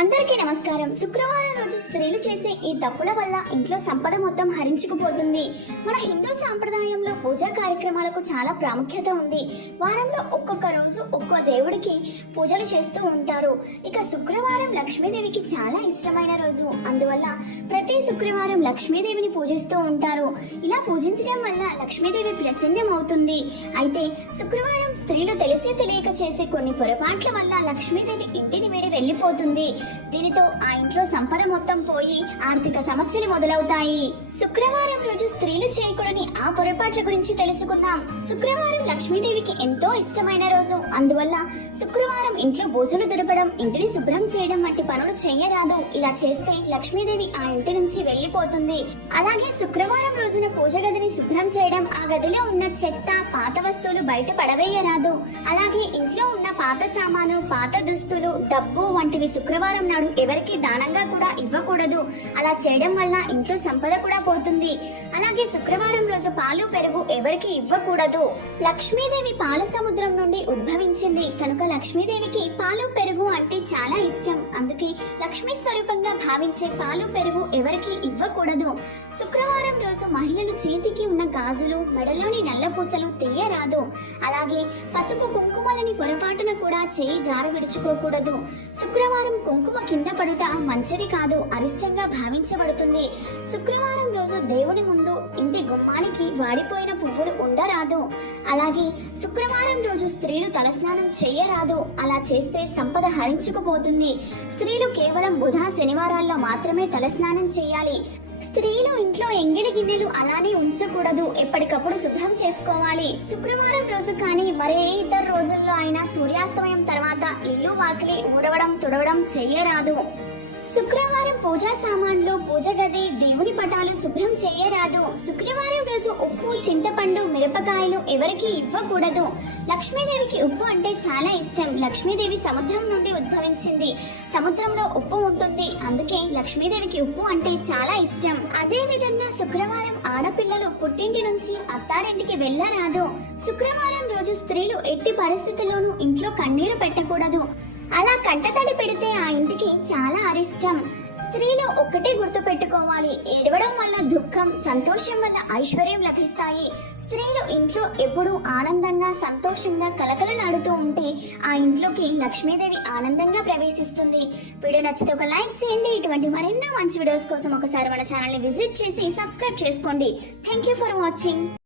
అందరికీ నమస్కారం. శుక్రవారం రోజు స్త్రీలు చేసే ఈ తప్పుల వల్ల ఇంట్లో సంపద మొత్తం హరించుకుపోతుంది. మన హిందూ సాంప్రదాయంలో పూజా కార్యక్రమాలకు చాలా ప్రాముఖ్యత ఉంది. వారంలో ఒక్కొక్క రోజు ఒక్కో దేవుడికి పూజలు చేస్తూ ఉంటారు. ఇక శుక్రవారం లక్ష్మీదేవికి చాలా ఇష్టమైన రోజు. అందువల్ల ప్రతి శుక్రవారం లక్ష్మీదేవిని పూజిస్తూ ఉంటారు. ఇలా పూజించడం వల్ల లక్ష్మీదేవి ప్రసన్నం అవుతుంది అయితే శుక్రవారం స్త్రీలు తెలిసి తెలియక చేసే కొన్ని పొరపాట్ల వల్ల లక్ష్మీదేవి ఇంటిని వీడి వెళ్ళిపోతుంది దీనితో ఆ ఇంట్లో సంపద మొత్తం పోయి ఆర్థిక సమస్యలు మొదలవుతాయి. శుక్రవారం రోజు స్త్రీలు చేయకూడని ఆ పొరపాట్ల గురించి తెలుసుకుందాం. శుక్రవారం లక్ష్మీదేవికి ఎంతో ఇష్టమైన రోజు. అందువల్ల శుక్రవారం ఇంట్లో భోజనం దుడపడం ఇంటిని శుభ్రం చేయడం వంటి పనులు చేయరాదు. ఇలా చేస్తే లక్ష్మీదేవి ఆ ఇంటి నుంచి వెళ్ళిపోతుంది. అలాగే శుక్రవారం రోజున పూజ గదిని శుభ్రం చేయడం ఆ గదిలో ఉన్న చెత్త పాత వస్తువులు బయట పడవేయరాదు. అలాగే ఇంట్లో ఉన్న పాత సామాను పాత దుస్తులు డబ్బు వంటివి శుక్రవారం నాడు ఎవరికి దానంగా కూడా ఇవ్వకూడదు. అలా చేయడం వల్ల ఇంట్లో సంపద కూడా పోతుంది. అలాగే శుక్రవారం రోజు పాలు పెరుగు ఎవరికి ఇవ్వకూడదు. లక్ష్మీదేవి పాల సముద్రం నుండి ఉద్భవించింది. కనుక లక్ష్మీదేవికి పాలు పెరుగు అంటే చాలా ఇష్టం. అందుకే భావించే పాలు పెరుగు ఎవరికి ఇవ్వకూడదు. శుక్రవారం రోజు మహిళలు చేతికి ఉన్న గాజులు మెడలోని నల్ల పూసలు తీయరాదు. అలాగే పసుపు కుంకుమలని పొరపాటున కూడా చేయి జార విడుచుకోకూడదు శుక్రవారం కుంకుమ కింద పడుట మంచిది కాదు అరిష్టంగా భావించబడుతుంది. శుక్రవారం రోజు దేవుని ముందు ఇంటి గుమ్మానికి వాడిపోయిన పువ్వులు ఉండరాదు. అలాగే శుక్రవారం రోజు స్త్రీలు తలస్నానం చేయరాదు. అలా చేస్తే సంపద హరించుకుపోతుంది. స్త్రీలు కేవలం బుధ శనివారాల్లో మాత్రమే తలస్నానం చేయాలి. స్త్రీలు ఇంట్లో ఎంగిలి గిన్నెలు అలానే ఉంచకూడదు. ఎప్పటికప్పుడు శుభ్రం చేసుకోవాలి. శుక్రవారం రోజు కానీ మరే ఇతర రోజుల్లో అయినా సూర్యాస్తమయం తర్వాత ఇల్లు వాకిలి ఊడవడం తుడవడం చేయరాదు. శుక్రవారం పూజా సామాన్లు పూజ గది దేవుని శుభ్రం చేయరాదు. శుక్రవారం రోజు ఉప్పు చింతపండు మిరపకాయలు ఎవరికి ఇవ్వకూడదు. లక్ష్మీదేవికి ఉప్పు అంటే చాలా ఇష్టం. లక్ష్మీదేవి సముద్రం నుండి ఉద్భవించింది. సముద్రంలో ఉప్పు ఉంటుంది. అందుకే లక్ష్మీదేవికి ఉప్పు అంటే చాలా ఇష్టం. అదే విధంగా శుక్రవారం ఆడపిల్లలు పుట్టింటి నుంచి అత్తారింటికి వెళ్ళరాదు. శుక్రవారం రోజు స్త్రీలు ఎట్టి పరిస్థితుల్లోనూ ఇంట్లో కన్నీరు పెట్టకూడదు. అలా కంటతడి పెడితే ఆ ఇంటికి చాలా అరిష్టం. స్త్రీలు ఒక్కటే గుర్తు పెట్టుకోవాలి ఏడవడం వల్ల దుఃఖం సంతోషం వల్ల ఐశ్వర్యం లభిస్తాయి. స్త్రీలు ఇంట్లో ఎప్పుడూ ఆనందంగా సంతోషంగా కలకలలాడుతూ ఉంటే ఆ ఇంట్లోకి లక్ష్మీదేవి ఆనందంగా ప్రవేశిస్తుంది. వీడియో నచ్చితే ఒక లైక్ చేయండి. ఇటువంటి మరెన్నో మంచి వీడియోస్ కోసం ఒకసారి మన ఛానల్ని విజిట్ చేసి సబ్స్క్రైబ్ చేసుకోండి. Thank you for watching